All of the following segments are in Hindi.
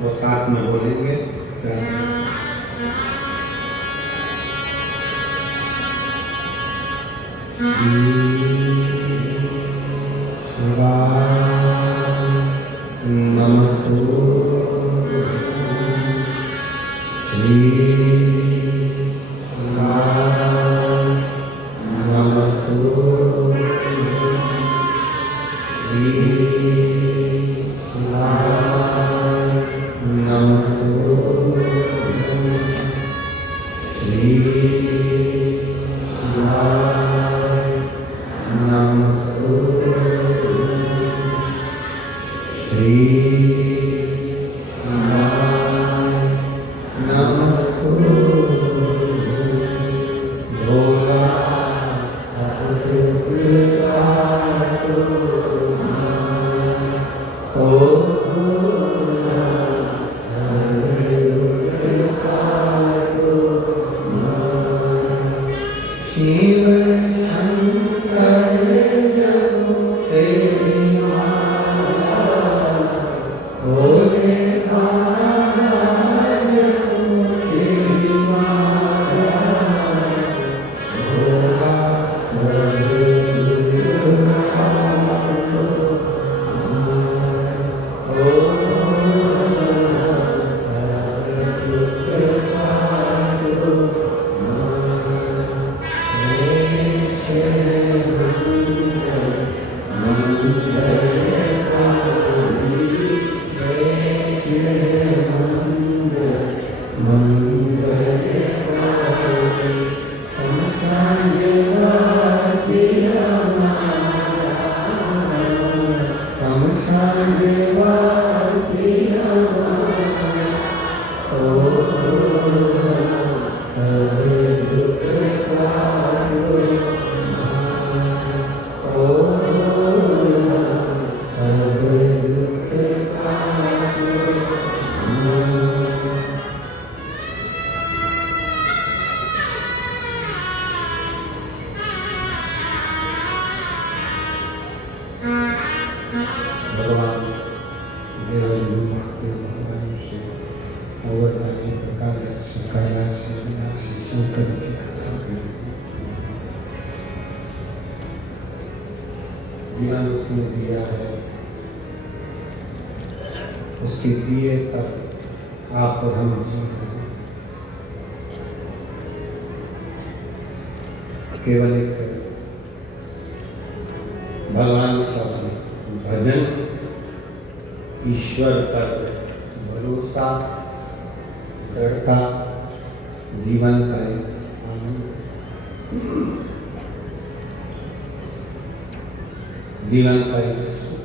वो साथ में बोलेंगे। जीवन उसने दिया है, उसके दिए तक आप और हम केवल एक भगवान का भजन, ईश्वर पर भरोसा, दृढ़ता, जीवन का एक आनंद, जीवन का एक सुख।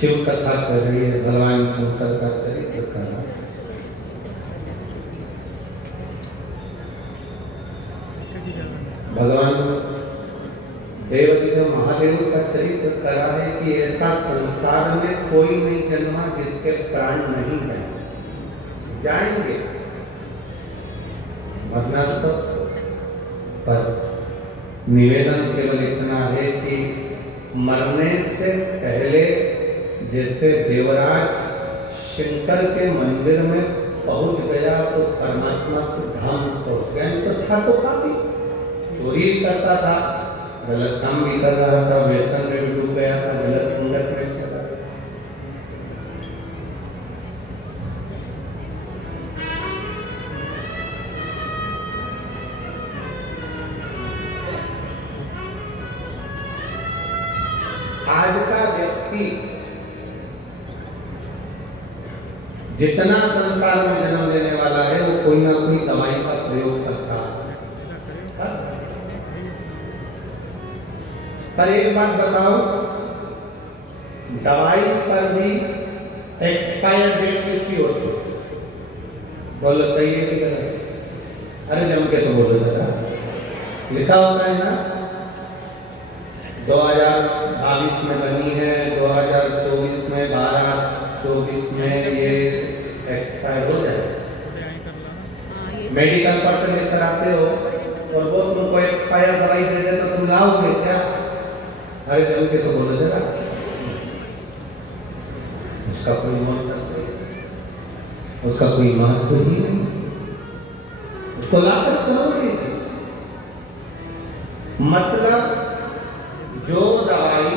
शिव कथा कर रही है, भगवान शंकर का चरित्र कर रहा है। भगवान देवदेव महादेव का चरित्र कर रहा है कि ऐसा संसार में कोई नहीं जन्मा जिसके प्राण नहीं जाएंगे, मरना सब। पर निवेदन केवल इतना है कि मरने से पहले जैसे देवराज शंकर के मंदिर में पहुंच गया तो परमात्मा के धाम पहुंच गया। तो था तो काफी चोरी करता था, गलत काम भी कर रहा था, व्यसन में भी डूब गया था, गलत संगत में चला। आज का व्यक्ति जितना संसार में जन्म लेने वाला है वो कोई ना कोई दवाई का प्रयोग करता है। पर एक बात बताओ, दवाई पर भी एक्सपायर डेट लिखी होती है। बोलो सही है कि गलत? अरे जम के तो बोलो जरा, लिखा होता है ना। 2022 में बनी है, 2024 में 12-24 में ये एक्सपायर हो जाए। मेडिकल पर्सन लेकर आते हो और वो तुमको एक्सपायर दवाई दे दे तो तुम लाओगे क्या? अरे जम के तो बोलो जरा। उसका कोई महत्व नहीं, उसका कोई महत्व ही नहीं, उसको लाकर करोगे। मतलब जो दवाई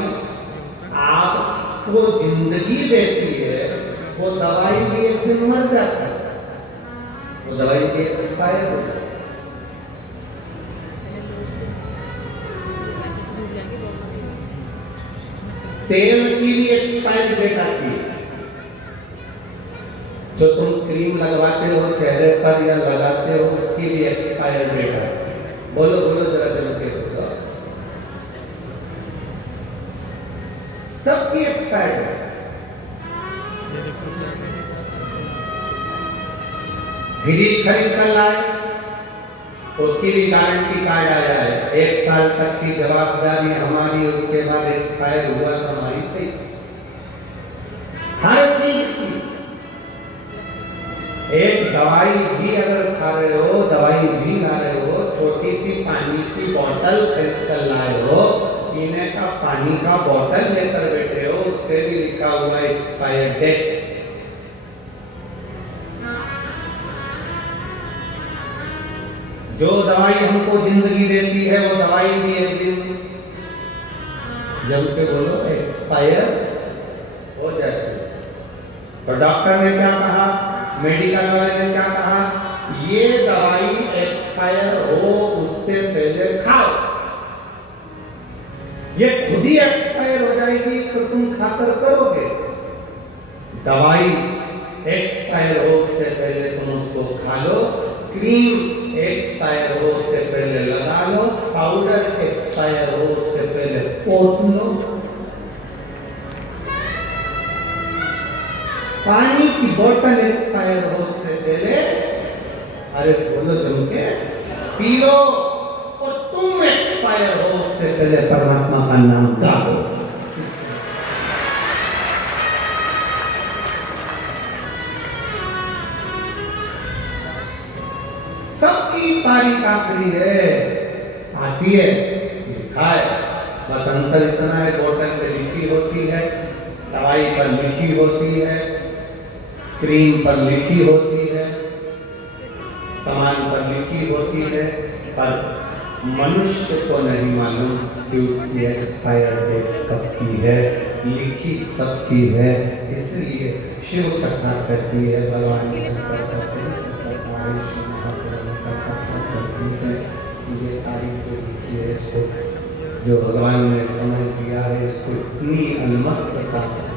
आपको जिंदगी देती है वो दवाई भी एक दिन मर जाता है, वो दवाई भी एक्सपायर हो जाती है। तेल की भी एक्सपायर डेट आती है। जो तुम क्रीम लगवाते हो चेहरे पर या लगाते हो उसकी भी एक्सपायर डेट आती है। बोलो बोलो जरा जरा के बोलो, सबकी एक्सपायर डेट। फ्रिज खरीद कर लाए, उसकी भी गारंटी कार्ड आया है, 1 साल तक की जवाबदारी हमारी, उसके बाद एक्सपायर हुआ तो हमारी थी। हर चीज की एक दवाई भी अगर खा रहे हो, दवाई भी ला रहे हो, छोटी सी पानी की बोतल खरीद कर लाए हो, पीने का पानी का बोतल लेकर बैठे हो, उस पे भी लिखा हुआ एक्सपायर डेट। जो दवाई हमको जिंदगी देती है वो दवाई भी एक दिन जब के बोलो एक्सपायर हो जाती है। तो डॉक्टर ने क्या कहा, मेडिकल वाले ने क्या कहा, ये दवाई एक्सपायर हो उससे पहले खाओ। ये खुद ही एक्सपायर हो जाएगी तो तुम खाकर करोगे। दवाई एक्सपायर हो उससे पहले तुम उसको खा लो, क्रीम एक्सपायर हो उससे पहले लगा लो, पाउडर एक्सपायर हो उससे पहले पोत लो, पानी की बोतल एक्सपायर हो उससे पहले अरे बोलो जम के पी लो, और तुम एक्सपायर हो उससे पहले परमात्मा का नाम गाओ। सबकी तारीख आखिरी है, आती है, लिखा है, बस अंतर इतना है बोतल पे लिखी होती है, दवाई पर लिखी होती है, क्रीम पर लिखी होती है, सामान पर लिखी होती है, पर मनुष्य को नहीं मालूम कि उसकी एक्सपायर डेट कब की है, लिखी सबकी है। इसलिए शिव कथा कहती है, भगवान शंकर कहते हैं, ये तारीख को लिखी है, इसको जो भगवान ने समझ दिया है इसको इतनी अलमस्तता से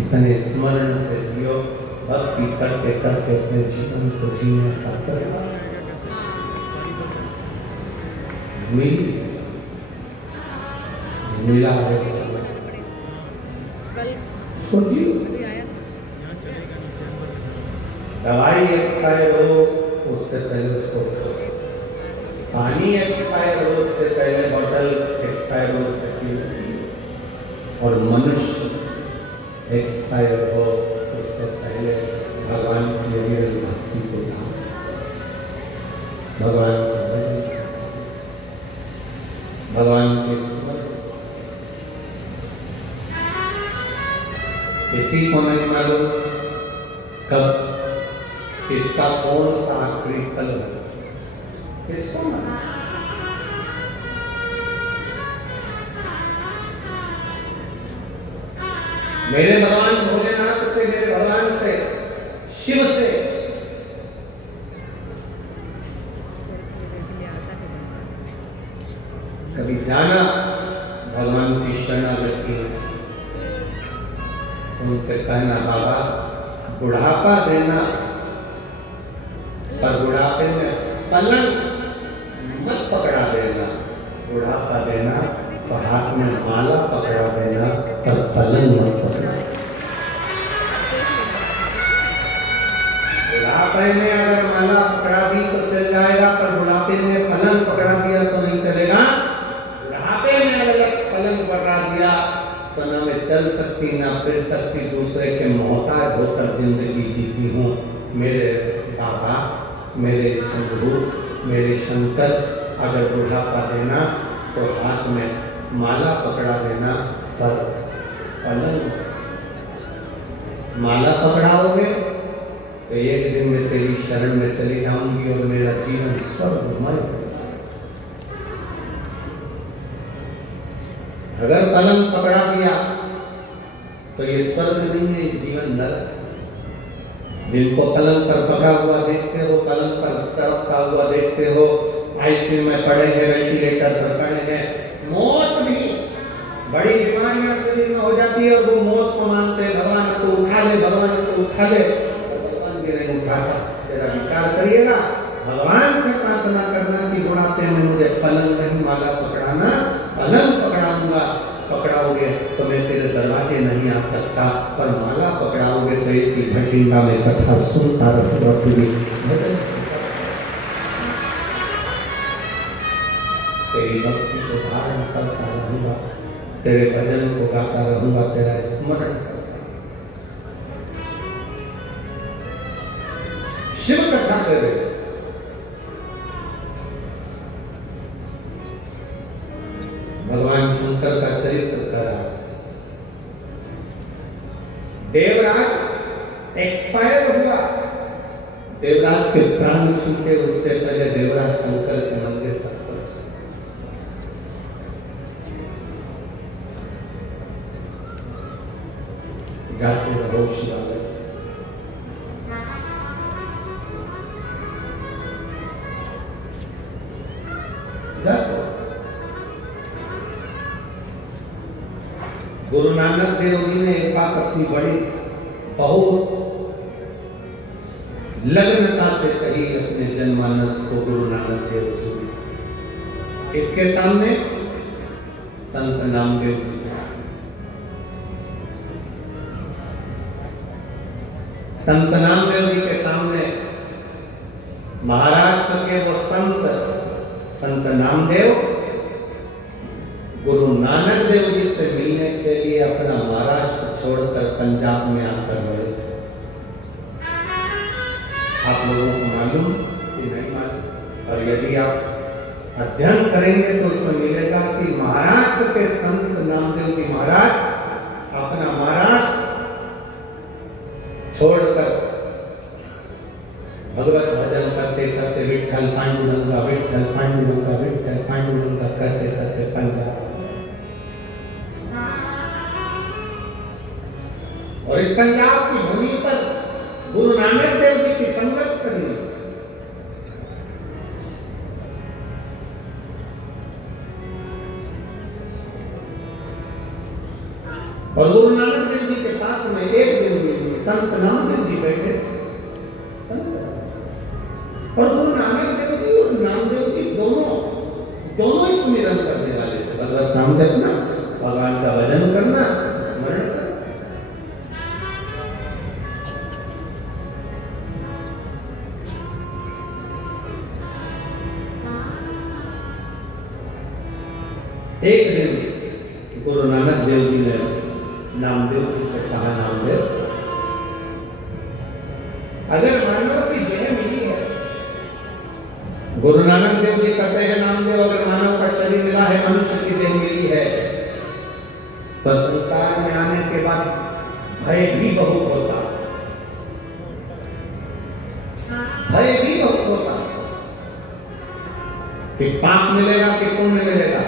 इतने स्मरण से जियो, भक्ति करते करते अपने जीवन को जीने का प्रयास मिला है। दवाई एक्सपायर हो उससे पहले उसको, पानी एक्सपायर हो उससे पहले बोतल एक्सपायर हो सकती है, और मनुष्य एक्सपायर हो उससे पहले भगवान की रियल भक्ति को जाओ, भगवान के स्मरण। किसी को नहीं मालूम कब इसका कौन सा आखिरी पल हो, किसको मालूम। मेरे भगवान भोलेनाथ से, मेरे भगवान से, शिव से कभी जाना भगवान की शरणागति में, उनसे कहना बाबा बुढ़ापा देना, पर बुढ़ापे में पलंग मत पकड़ा देना, बुढ़ापा देना तो हाथ में माला पकड़ा देना, पर पलंग मत पकड़ा। बुढ़ापे में अगर माला पकड़ा दी तो चल जाएगा, पर बुढ़ापे में पलंग पकड़ा दिया तो नहीं चलेगा। बुढ़ापे में अगर पलंग पकड़ा दिया तो ना मैं चल सकती ना फिर सकती, दूसरे के मोहताज होकर जिंदगी जीती हूँ। मेरे बाबा, मेरे शंभू, मेरे शंकर अगर बुढ़ापा देना तो हाथ में माला पकड़ा देना, पर पलंग माला पकड़ाओगे तो एक दिन में तेरी शरण में चली जाऊंगी और मेरा जीवन स्वर्गमय हो जाएगा। अगर पलंग पकड़ा दिया तो ये स्वर्ग नहीं है, जीवन नरक। जिनको पलंग पर पकड़ा हुआ देखते हो, पलंग पर तड़पता हुआ देखते हो, आईसीयू में पड़े हैं, वेंटिलेटर पर पड़े हैं, मौत भी बड़ी बीमारियां शरीर में हो जाती है और वो मौत को मानते हैं, भगवान को उठा ले, भगवान को उठा ले। भगवान भी नहीं उठाता। तेरा विचार करिएगा, भगवान से प्रार्थना करना कि बुढ़ापे में मुझे पलंग नहीं माला पकड़ाना, पलंग पकड़ाऊंगा, पकड़ाओगे तो मैं तेरे दरवाजे नहीं आ सकता, पर माला पकड़ाओगे तो इसी भटिंडा में कथा सुनता रहूंगा, पूरी तेरी भक्ति को धारण करता रहूंगा, तेरे भजन को गाता रहूंगा, तेरा स्मरण करता। शिव कथा करे, भगवान शंकर का चरित्र करा। देवराज एक्सपायर हुआ, देवराज के प्राण छूटे, उससे पहले देवराज शंकर के मंदिर तक पहुंचे। जाते रहो शिवालय, जाते। गुरु नानक देव जी ने एक बात अपनी बड़ी बहुत लग्नता से कही अपने जनमानस को, गुरु नानक देव जी ने। इसके सामने संत नामदेव जी, संत नामदेव जी के सामने महाराष्ट्र के वो संत नामदेव गुरु नानक देव जी से मिलने के लिए अपना महाराष्ट्र छोड़कर पंजाब में आकर गए। आप लोगों को मालूम कि नहीं मालूम? और यदि आप अध्ययन करेंगे तो उसमें मिलेगा कि महाराष्ट्र के संत नामदेव जी महाराज अपना महाराष्ट्र छोड़कर भगवत भजन करते करते विठ्ठल पांडुरंगा, विठ्ठल पांडुरंगा, विठ्ठल पांडुरंगा करते करते पंजाब। और इस पंजाब की भूमि पर गुरु नानक देव जी की संगत करनी, और गुरु नानक देव जी के पास में एक दिन में संत नामदेव जी बैठे, और गुरु नानक देव जी और नामदेव जी दोनों ही सुमिरन करने वाले थे। भगवत नाम जपना, भगवान का भजन करना, स्मरण करना। एक दिन गुरु नानक देव जी ने नामदेव जी से कहा, नामदेव, अगर मानव की देह मिली है, गुरु नानक देव जी कहते हैं, नामदेव, अगर मानव का शरीर मिला है, मनुष्य की देह मिली है, तो संसार में आने के बाद भय भी बहुत होता, भय भी बहुत होता कि पाप मिलेगा कि पुण्य मिलेगा।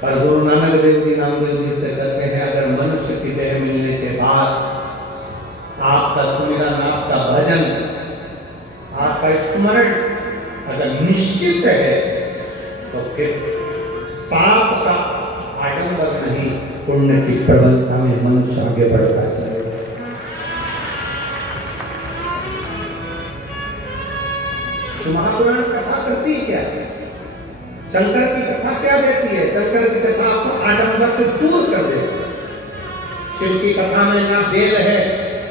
पर गुरु नानक देव जी नामदेव जी से कहते हैं, अगर मनुष्य की देह मिलने के बाद आपका सुमिरन, आपका भजन, आपका स्मरण अगर निश्चित है तो फिर पाप का आडंबर नहीं, पुण्य की प्रबलता में मनुष्य आगे बढ़ता चलेगा। महापुराण कथा करती क्या है? शंकर की कथा क्या देती है? शंकर की कथा आपको आडंबर से दूर कर देती है। शिव की कथा में ना बेल है,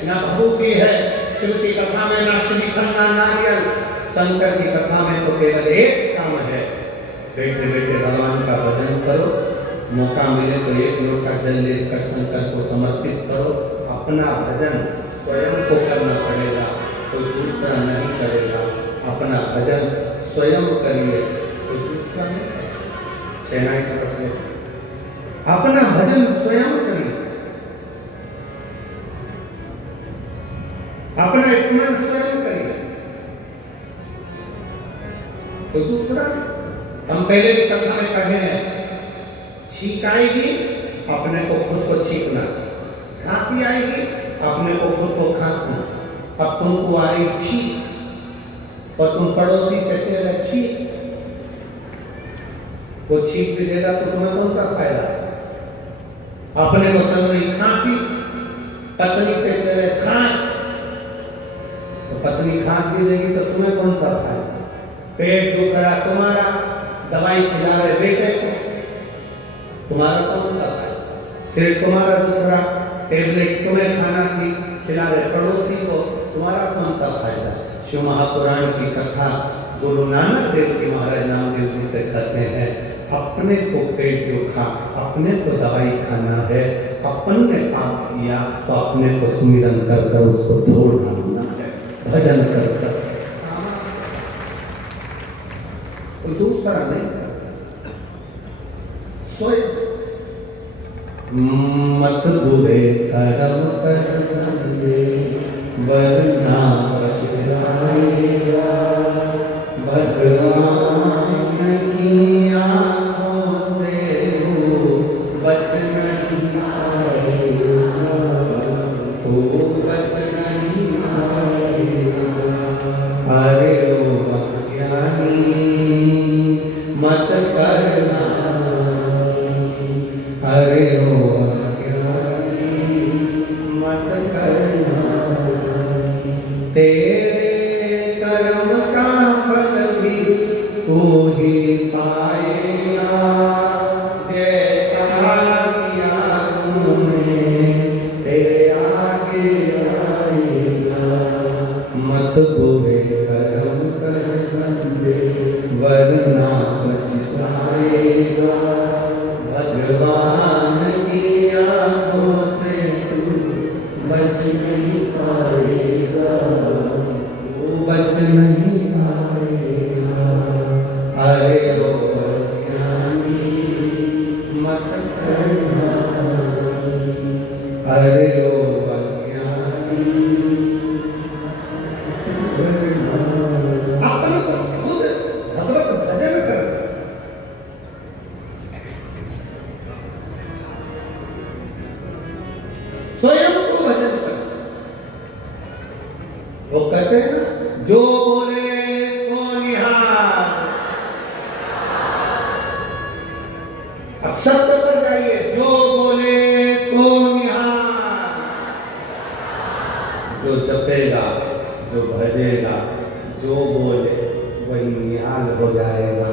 ना भभूति है, शिव की कथा में ना श्रीफल, ना नारियल। शंकर की कथा में तो केवल एक काम है, बैठे बैठे भगवान का भजन करो, मौका मिले तो एक लोटा जल लेकर शंकर को समर्पित करो। अपना भजन स्वयं को करना पड़ेगा, कोई दूसरा नहीं करेगा। अपना भजन स्वयं करिए, कोई दूसरा नहीं करेगा। सेनाई का प्रश्न, अपना भजन स्वयं करिए। हमारा स्मरण स्वयं करिए। तो दूसरा, हम पहले भी कथा में कहे हैं, छींक आएगी अपने को खुद को छींकना, खांसी आएगी अपने को खुद को खांसना। अब तुमको आ रही छींक और तुम पड़ोसी से कह रहे छींक, वो छींक भी देगा तो तुम्हें कौन सा फायदा? अपने को चल रही खांसी, पत्नी से कह रहे खांस, तो पत्नी खांस भी देगी तो तुम्हें कौन सा फायदा? पेट दुख रहा तुम्हारा, दवाई खिला रहे बेटे को, तुम्हारा कौन सा फायदा? सिर तुम्हारा दुख रहा, टेबलेट तुम्हें खाना थी, खिला रहे पड़ोसी को, तुम्हारा कौन सा फायदा? शिव महापुराण की कथा गुरु नानक देव जी महाराज नामदेव जी से कहते हैं, अपने को पेट दुखा, अपने को दवाई खाना है, अपन ने पाप किया तो अपने को सुमिरन कर कर उसको धोड़ डालना है, भजन कर कर। तो दूसरा नहीं, स्वयं मत बुरे कर्म करने वरना पछताएगा, भगवान की आँखों से बच नहीं आएगा, तो बच नहीं आएगा। अरे ओ अज्ञानी मत करना, अरे ओ अज्ञानी मत करना, तेरे कर्म का फल भी तू ही पाएगा, जैसा किया तूने तेरे आगे आएगा। मत बुरे कर्म कर बंदे वरना पछताएगा, भगवान की आँखों से तू बच नहीं पाएगा, तू बच नहीं पाएगा। अरे ओ अज्ञानी मत करना, अरे ओ अज्ञानी अपन को खुद भगवत भजन कर, स्वयं को भजन कर। वो कहते हैं ना, जो बोले सो निहाल। अब शब्द पर जाइए, जो बोले सो निहाल। जो जपेगा, जो भजेगा, जो बोले वही निहाल हो जाएगा।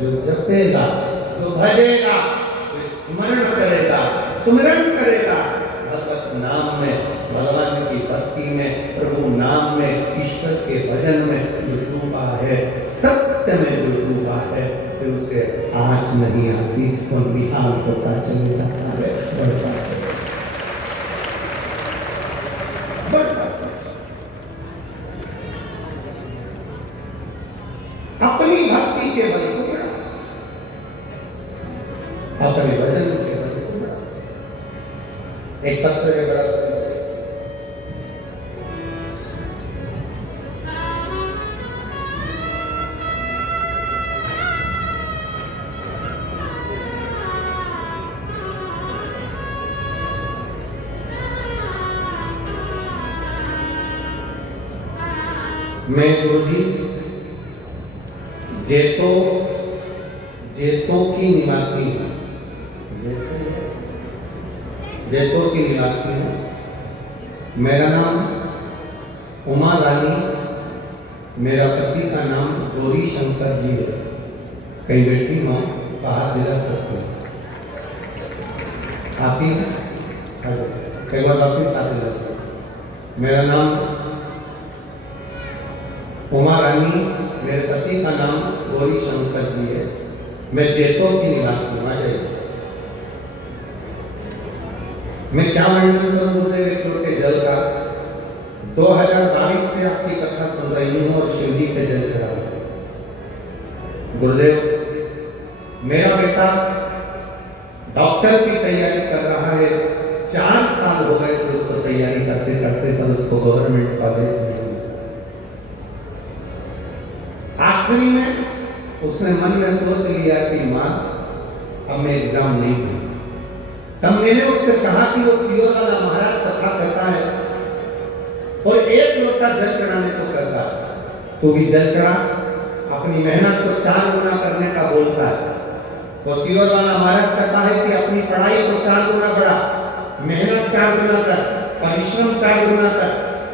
जो जपेगा, जो भजेगा, जो स्मरण करेगा, सुमिरन करेगा, भगवत नाम में, भगवान की भक्ति में, प्रभु नाम में, ईश्वर के भजन में जो डूबा है, सत्य में जो डूबा है, फिर उसे आँच नहीं आती, वो निहाल होता चले जाता है, बढ़ता चले बढ़ता। अपनी भक्ति के बल को बढ़ा, अपने भजन के बल को बढ़ा। एक पत्र है बड़ा सुंदर, मैं गुरुजी जेतों की निवासी हूँ, जयपुर की निवासी हूँ। मेरा नाम उमा रानी, मेरा पति का नाम गौरी शंकर जी है। कई बेटी माँ बाहर दिला सकती है, आप ही कई बार वापिस आते जाते। मेरा नाम उमा रानी, मेरे पति का नाम गौरी शंकर जी है। मैं जयपुर की निवासी हूँ। आ जाइए। मैं क्या वर्णन करूं गुरुदेव एक लोटे जल का। 2022 से आपकी कथा सुन रही हूँ और शिव जी पे जल चढ़ा रहा हूं। गुरुदेव, मेरा बेटा डॉक्टर की तैयारी कर रहा है। 4 साल हो गए थे उसको तैयारी करते करते, पर उसको गवर्नमेंट कॉलेज में मन में सोच लिया कि माँ अब मैं एग्जाम नहीं दूंगा। तब मैंने उससे कहा कि वो सीओ वाला महाराज कथा कहता है और 1 लोटा जल चढ़ाने को कहता है, तू भी जल चढ़ा, अपनी मेहनत को 4 गुना करने का बोलता है। वो सीओ वाला महाराज कहता है कि अपनी पढ़ाई को 4 गुना बढ़ा, मेहनत 4 गुना कर, परिश्रम 4 गुना कर,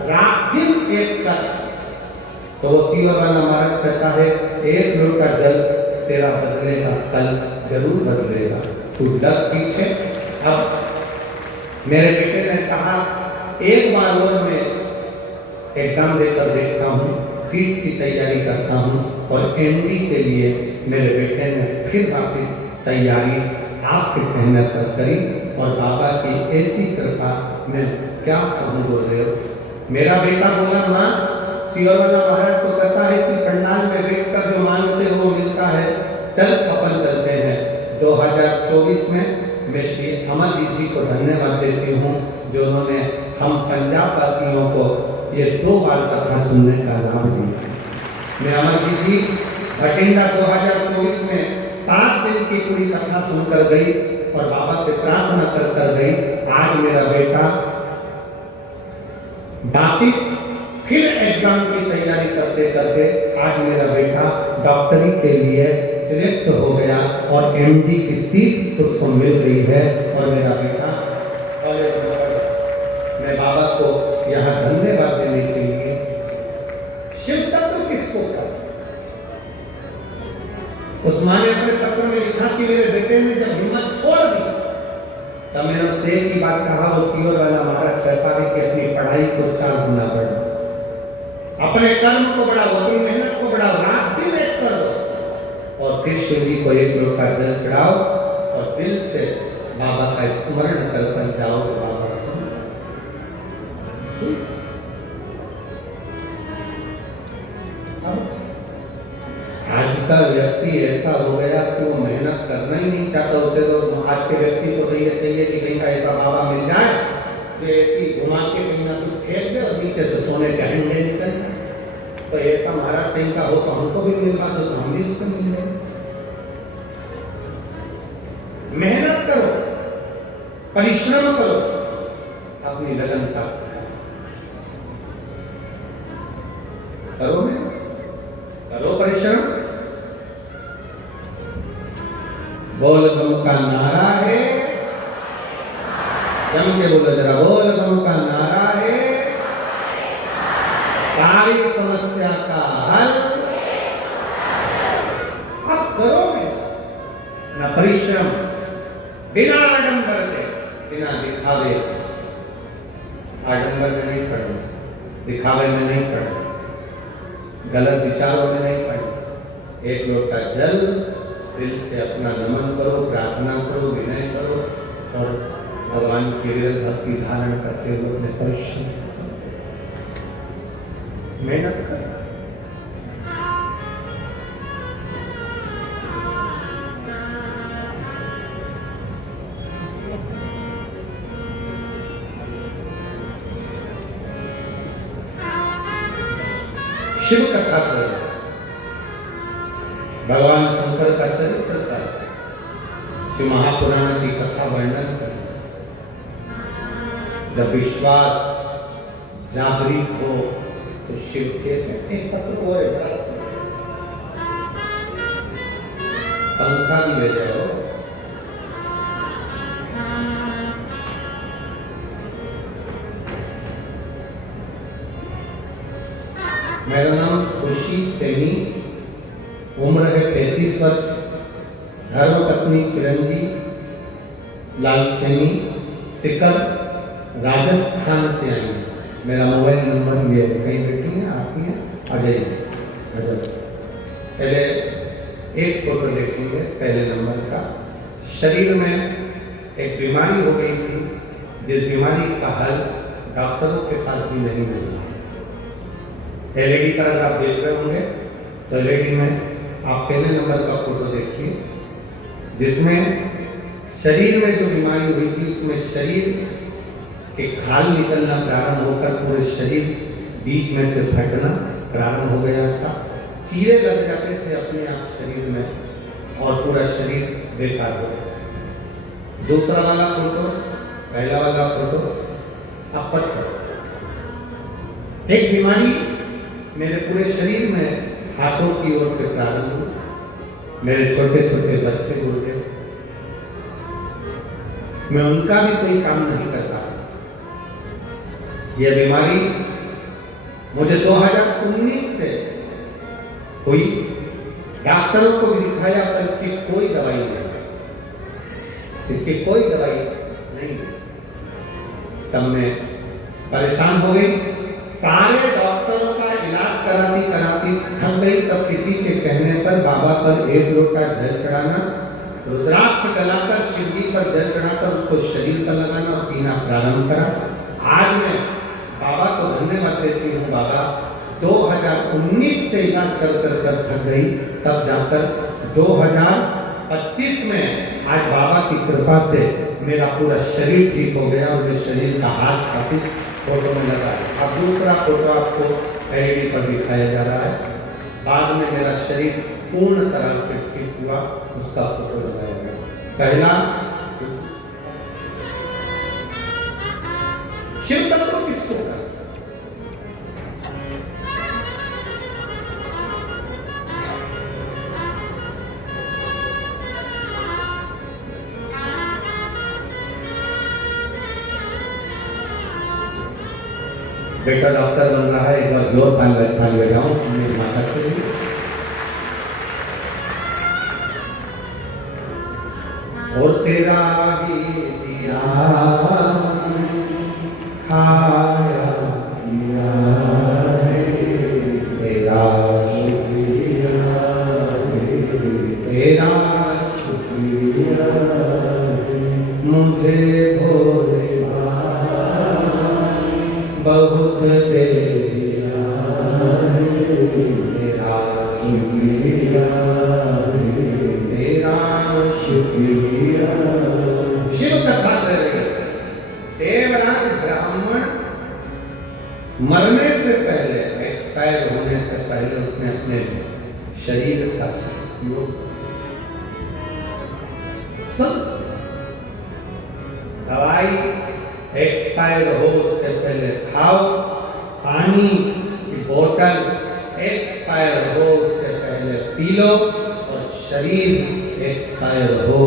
रात दिन एक कर। तो वो सीओ वाला महाराज कहता है 1 लोटा जल तेरा बदलेगा, कल जरूर बदलेगा, तू डर पीछे। अब मेरे बेटे ने कहा एक बार और मैं एग्जाम देकर देखता हूँ, सीट की तैयारी करता हूँ। और एमडी के लिए मेरे बेटे ने फिर वापस तैयारी आपके कहने पर करी और बाबा की ऐसी कृपा में क्या कहूँ बोल रहे हो। मेरा बेटा बोला माँ सीओ वाला महाराज तो कहता है कि पंडाल में बैठकर जो मांगते हो वो मिलता है, चल अपन चलते हैं। 2024 में मैं श्री अमरजीत जी को धन्यवाद देती हूँ जो उन्होंने हम पंजाब वासियों को ये 2 बार कथा सुनने का लाभ दिया। मैं अमरजीत जी बठिंडा 2024 में 7 दिन की पूरी कथा सुनकर गई और बाबा से प्रार्थना कर गई। आज मेरा बेटा वापिस फिर एग्जाम की तैयारी करते करते आज मेरा बेटा डॉक्टरी के लिए सिलेक्ट हो गया और एमडी की सीट उसको मिल गई है। और मेरा बेटा कॉलेज में मैं बाबा को यहाँ धन्यवाद देने के लिए शिव तत्व किसको कर। उस माँ ने अपने पत्र में लिखा कि मेरे बेटे ने जब हिम्मत छोड़ दी तब मैंने उससे की बात कहा। वो सीओ वाला महाराज कहता है कि अपनी पढ़ाई को 4 गुना बढ़ाओ, अपने कर्म को बढ़ाओ, अपनी मेहनत को बढ़ाओ, रात दिन एक करो और फिर शिव जी को 1 लोटा जल चढ़ाओ और दिल से बाबा का स्मरण कर जाओ तो बाबा सुन। आज का व्यक्ति ऐसा हो गया कि वो मेहनत करना ही नहीं चाहता। उसे तो आज के व्यक्ति को ये चाहिए कि कहीं का ऐसा बाबा मिल जाए जो ऐसी घुमा के कहीं ना कुछ फेंक दे और नीचे से सोने के अंडे निकल जाए। तो ऐसा महाराज कहीं का हो तो हमको भी मिल रहा तो हम भी इसको मिल जाए। मेहनत करो, परिश्रम करो, अपनी लगन का करो, करो परिश्रम। बोल बम का नारा है, जम के बोलो जरा, बोल बम का नारा है, सारी समस्या का हल। अब करोगे ना परिश्रम, बिना आडंबर के, बिना दिखावे। आडंबर में नहीं पड़ो, दिखावे में नहीं पड़ो, गलत विचारों में नहीं पड़ो। 1 लोटा जल दिल से अपना नमन करो, प्रार्थना करो, विनय करो और भगवान की विरल भक्ति धारण करते हुए अपने परिश्रम मेहनत करो। शिव कथा करो, भगवान शंकर का चरित्र करो, शिव महापुराण की कथा वर्णन करो। जब विश्वास जागृत हो तो शिव कैसे एकत्र हो रहे, पंखा भी ले जाओ। मेरा नाम खुशी सैनी, उम्र है 35 वर्ष, धर्म पत्नी चिरंजी लाल सैनी, सिकर राजस्थान से आई। मेरा मोबाइल नंबर ये है, कहीं बैठी हैं आती हैं आ जाइए। पहले एक फोटो देखेंगे, पहले नंबर का। शरीर में एक बीमारी हो गई थी जिस बीमारी का हल डॉक्टरों के पास भी नहीं मिला। एलईडी पर अगर आप देख रहे होंगे तो एलईडी में आप पहले नंबर का फोटो देखिए जिसमें शरीर में जो बीमारी हुई थी उसमें शरीर के खाल निकलना प्रारंभ होकर पूरे शरीर बीच में से फटना प्रारंभ हो गया था चीरे लग जाते थे अपने आप शरीर में और पूरा शरीर बेकार हो गया। दूसरा वाला फोटो, पहला वाला फोटो अपत्य। एक बीमारी मेरे पूरे शरीर में हाथों की ओर से प्रारंभ हुई। मेरे छोटे छोटे बच्चे बोल गए, मैं उनका भी कोई काम नहीं कर पाता। यह बीमारी मुझे 2019 से हुई। डॉक्टरों को भी दिखाया पर इसकी कोई दवाई नहीं, इसकी कोई दवाई नहीं। तब मैं परेशान हो गई। सारे डॉक्टरों का इलाज कराती कराती थक गई। तब किसी के कहने पर बाबा पर एक लोटा जल चढ़ाना, रुद्राक्ष गलाकर शिव जी पर जल चढ़ाकर उसको शरीर पर लगाना और पीना प्रारंभ करा। आज मैं बाबा को धन्यवाद देती हूँ। बाबा 2019 से इलाज कर कर कर थक गई, तब जाकर 2025 में आज बाबा की कृपा से मेरा पूरा शरीर ठीक हो गया। मुझे शरीर का हाथ वापिस फोटो में लगा है। अब दूसरा फोटो आपको एलईडी पर दिखाया जा रहा है। बाद में मेरा शरीर पूर्ण तरह से ठीक हुआ, उसका फोटो लगाया गया। पहला शिव तत्व किसको है? बेटा डॉक्टर बन रहा है, एक बार जोर ताली बजाओ मेरी माता के लिए। और तेरा ही दिया खाया पिया है, तेरा शुक्रिया है, तेरा शुक्रिया मुझे भोले बहुत दे दिया है, तेरा शुक्रिया तेरा शुक्रिया। शिव कथा कर रहे देवराज ब्राह्मण मरने से पहले, एक्सपायर होने से पहले उसने अपने शरीर का उपयोग सब दवाई एक्सपायर हो उससे पहले खाओ, पानी की बोतल एक्सपायर हो उससे पहले पी लो, और शरीर एक्सपायर हो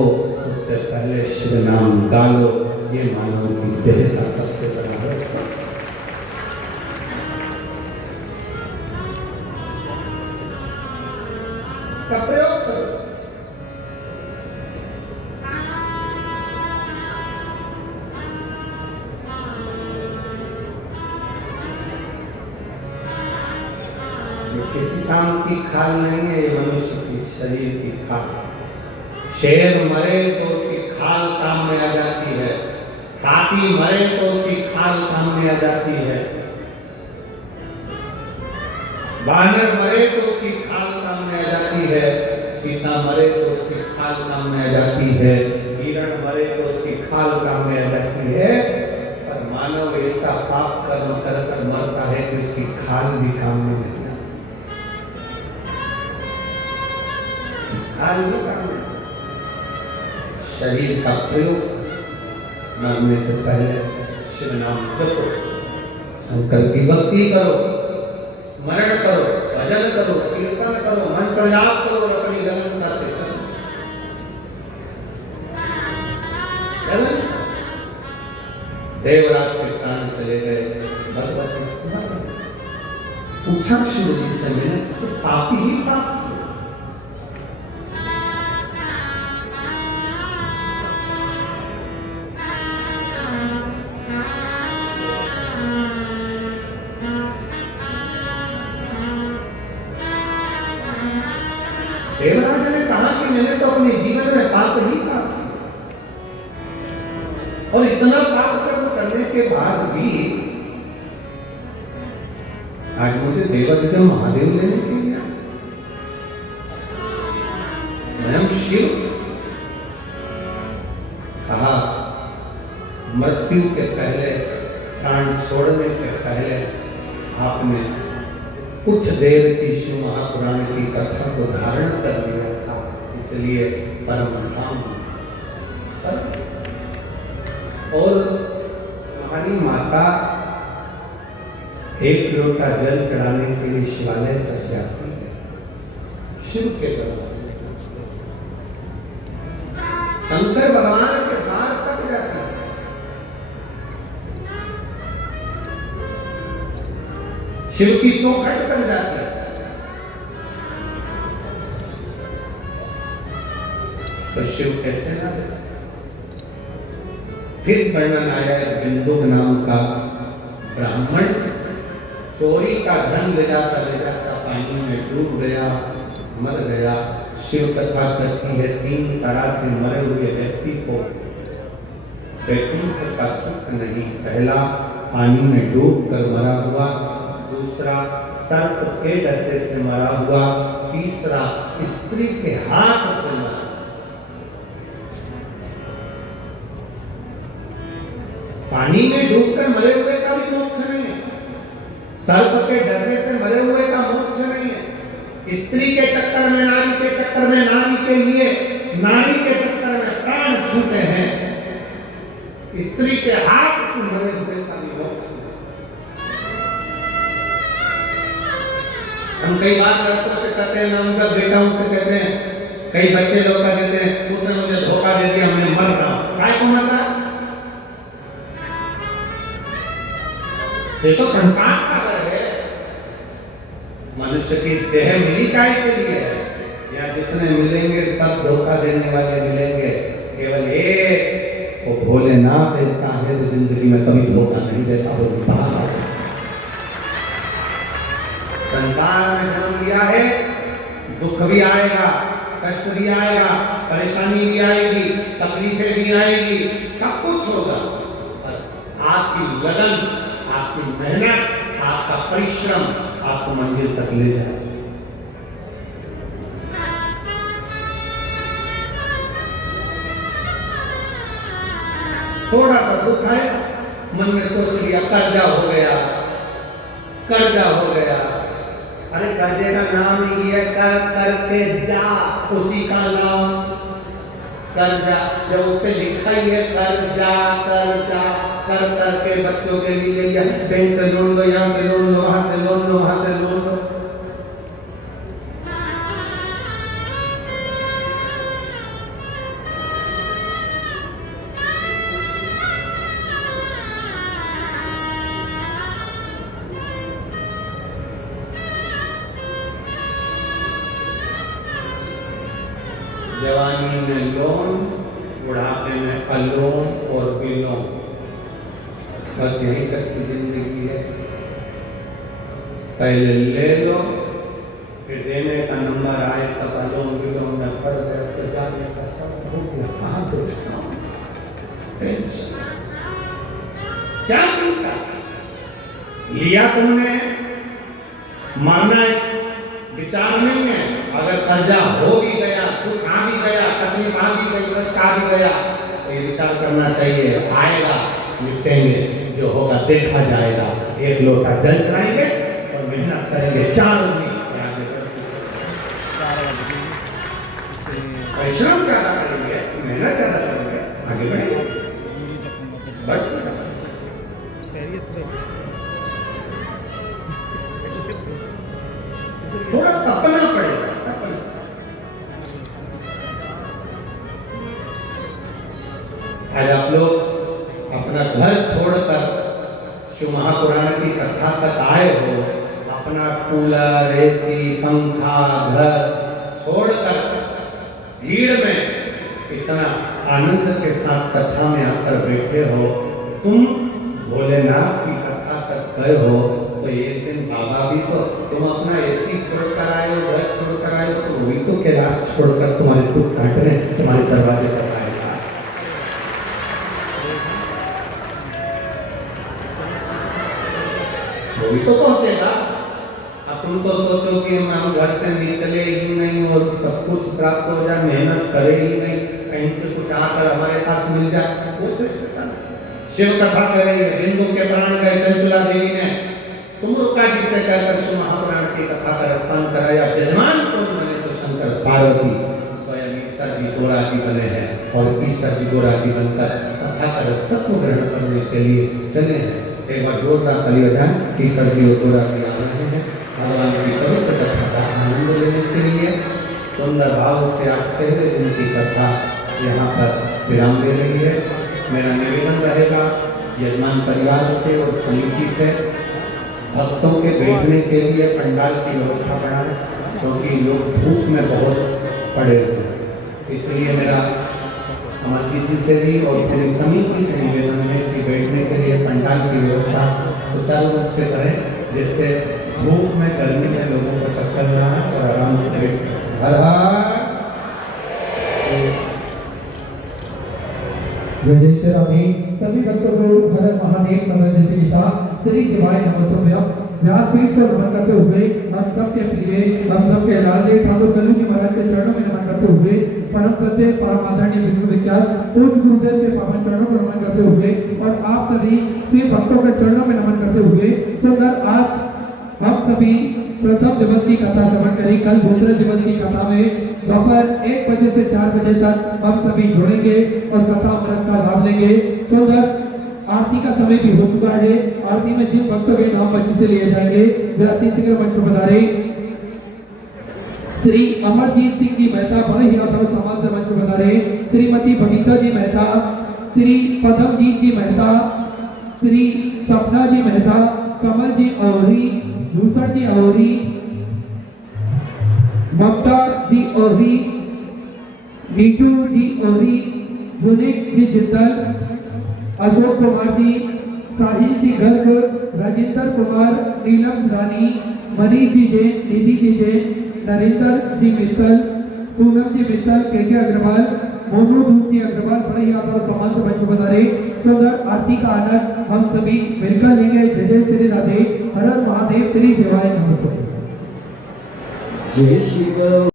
उससे पहले शिव नाम गालो। ये मानव की देह का सबसे बड़ा रास्ता। इसका प्रयोग करो। किसी काम की खाल नहीं है, ये मनुष्य की शरीर की खाल। शेर मरे तो उसकी खाल काम में आ जाती है, हाथी मरे तो उसकी खाल काम में आ जाती है, बानर मरे तो उसकी खाल काम में आ जाती है, चीता मरे तो उसकी खाल काम में आ जाती है, हिरण मरे तो उसकी खाल काम में आ जाती है। पर मानव ऐसा पाप कर्म कर कर मरता है कि उसकी खाल भी काम में नहीं आती। खाल भी काम में, शरीर का प्रयोग मरने से पहले शिव नाम जपो, शंकर की भक्ति करो, स्मरण करो, भजन करो, कीर्तन करो, मंत्र जाप करो, अपनी गलनता से करो। देवराज के प्राण चले गए, भगवती स्मरण पूछा शिव जी से, मैंने तो पापी ही पाप किया। देवराज ने कहा कि मैंने तो अपने जीवन में पाप ही पाप किया, और इतना पाप कर्म करने के बाद भी आज मुझे देवादिदेव महादेव लेने के लिए स्वयं शिव कहा। मृत्यु के पहले, प्राण छोड़ने के पहले आपने कुछ देर की शिव महापुराण की कथा को धारण कर लिया था, इसलिए परम धाम। और हमारी माता एक लोटा जल चढ़ाने के लिए शिवालय तक जाती है, शिव के दरबार। शंकर भगवान के द्वार तक जाती है। शिव की चौखट तक जाती है। तो शिव कैसे ना देता? फिर वर्णन आया, बिंदुक नाम का ब्राह्मण चोरी का धन ले जाता पानी में डूब गया, मर गया। शिव कथा कहती है 3 तरह से मरे हुए व्यक्ति को वैकुंठ का सुख नहीं। पहला, पानी में डूब कर मरा हुआ। दूसरा, सर्प के डसे से मरा हुआ। तीसरा, स्त्री के हाथ से मरा। पानी में डूबकर मरे हुए का भी मोक्ष नहीं है, सर्प के डसे से मरे हुए का मोक्ष नहीं है। स्त्री के चक्कर में, नारी के चक्कर में, नारी के लिए, नारी के चक्कर में प्राण छूटे हैं, स्त्री के हाथ से मरे हुए का भी मोक्ष नहीं। हम कई बार लड़कों से कहते हैं, ना उनका बेटाओं से कहते हैं, कई बच्चे लोग का कहते हैं उसने मुझे धोखा दे दिया, मैं मर रहा हूं। काय को मर रहा? ये तो संसार सागर है। मनुष्य की देह मिली काय के लिए है? या जितने मिलेंगे सब धोखा देने वाले मिलेंगे। केवल एक वो भोलेनाथ ऐसा है जो जिंदगी में कभी धोखा नहीं देता। वो संसार में जन्म लिया है, दुख भी आएगा, कष्ट भी आएगा, परेशानी भी आएगी, तकलीफें भी आएगी, सब कुछ होगा। आपकी लगन, आपकी मेहनत, आपका परिश्रम आपको मंजिल तक ले जाए। थोड़ा सा दुख है, मन में सोच लिया कर्जा हो गया, कर्जा हो गया। अरे कर्जे का नाम ही है कर करके जा, उसी का नाम कर्जा। जब उस पे लिखा ही है कर्जा कर्जा, कर करके बच्चों के लिए ले लिया, बैंक से लोन लो, यहाँ से लोन लो, वहां से लोन लो, वहां से लोन लो। जवानी में लोन, बुढ़ापे में अलोन और बिलोन, बस यही तक की जिंदगी है। पहले ले लो, फिर देने का नंबर आए तब अलोन बिलोन में पड़ गए तो जाने का सब हो गया। कहां से उठाऊं? क्या चिंता लिया तुमने, माना विचार नहीं है। अगर कर्जा हो भी गया, दुख आ भी गया, तकलीफ आ भी गई, कष्ट आ भी गया, तो ये विचार करना चाहिए, आएगा, निपटेंगे, जो होगा देखा जाएगा। एक लोटा जल चढ़ाएंगे और मेहनत करेंगे, 4 दिन परिश्रम ज्यादा करेंगे, मेहनत ज्यादा करेंगे, आगे बढ़ेंगे। थोड़ा तपना पड़ेगा। आज आप लोग अपना घर छोड़कर शिव महापुराण की कथा तक आए हो, अपना कूलर, एसी, पंखा, घर छोड़कर भीड़ में इतना आनंद के साथ कथा में आकर बैठे हो। तुम भोलेनाथ की कथा तक गए हो, तो एक दिन बाबा भी तो, तुम अपना एसी छोड़कर आए हो, घर छोड़कर आए हो, तो वो भी तो कैलाश छोड़कर तुम्हारे दुख काट रहे, तुम्हारे दरवाजे पर आएगा। वो भी तो पहुंचेगा। अब तुम तो सोचो कि हम घर से निकले ही नहीं और सब कुछ प्राप्त हो जाए, मेहनत करे ही नहीं, कहीं से कुछ आकर हमारे पास मिल जाए, वो सोचता। शिव कथा कर रही है, बिंदु के प्राण गए चंचला देवी ने तुम रुका जी से कहकर शिव महापुराण की की कथा का रसपान कराया। जजमान कौन बने तो शंकर पार्वती स्वयं ईश्वर जी गोराजी बने हैं और ईश्वर जी गोराजी बनकर कथा का रसतत्व ग्रहण करने के लिए चले हैं। एक बार जोरदार ताली बजाएं। ईश्वर जी गोराजी आ रहे हैं भगवान की पवित्र कथा का आनंद लेने के लिए। सुंदर भाव से आज पहले दिन की कथा यहाँ पर विराम ले रही है। मेरा निवेदन रहेगा यजमान परिवार से और समिति से भक्तों के बैठने के लिए पंडाल की व्यवस्था बनाएं, क्योंकि लोग धूप में बहुत पड़े हुए हैं। इसलिए मेरा अमरजीत जी से भी और पूरी समिति से निवेदन है कि बैठने के लिए पंडाल की व्यवस्था सुचारू रूप से करें, जिससे धूप में गर्मी में लोगों को चक्कर ना आए और आराम से बैठ सकें। हर हर जय राधे। सभी भक्तों को हर महादेव सर्वजन पिता श्री शिवाय नमोस्तुभ्यं। व्यासपीठ को नमन करते हुए हम सबके प्रिय हम सबके लाले ठाकुर कल्लू जी महाराज के चरणों में नमन करते हुए परम सत्य परम आदरणीय विश्वविख्यात पूज्य गुरुदेव के पावन चरणों को नमन करते हुए और आप सभी शिव भक्तों के चरणों में नमन करते हुए सुंदर आज हम सभी प्रथम दिवस की कथा श्रवण करी। कल दूसरे दिवस की कथा में दोपहर 1 बजे से 4 बजे तक हम सभी जुड़ेंगे और कथा अमृत का लाभ लेंगे। सुंदर आरती का समय भी हो चुका है। आरती में जिन भक्तों के नाम बच्चे से लिए जाएंगे वे अति शीघ्र मंच पर पधारे। श्री अमरजीत सिंह जी मेहता बड़े ही आदर समाज से मंच पर पधारे। श्रीमती बबीता जी मेहता, श्री पदमजीत जी मेहता, श्री सपना जी मेहता, कमल जी औरी, भूषण जी औरी, ममता जी औरी, नीटू जी औरी, जुनेद जी जिंदल, अशोक कुमार जी, साहिल जी गर्ग, राजेंद्र कुमार, नीलम रानी, मनीष जी जैन, निधि जी जैन, नरेंद्र जी मित्तल, पूनम जी मित्तल, के अग्रवाल, मोनू धूप जी अग्रवाल बड़े ही आदर सम्मान से मंच पर पधारे। सुंदर आरती का आनंद हम सभी मिलकर लेंगे। जय जय श्री राधे। हर हर महादेव। श्री शिवाय नमः। जय श्री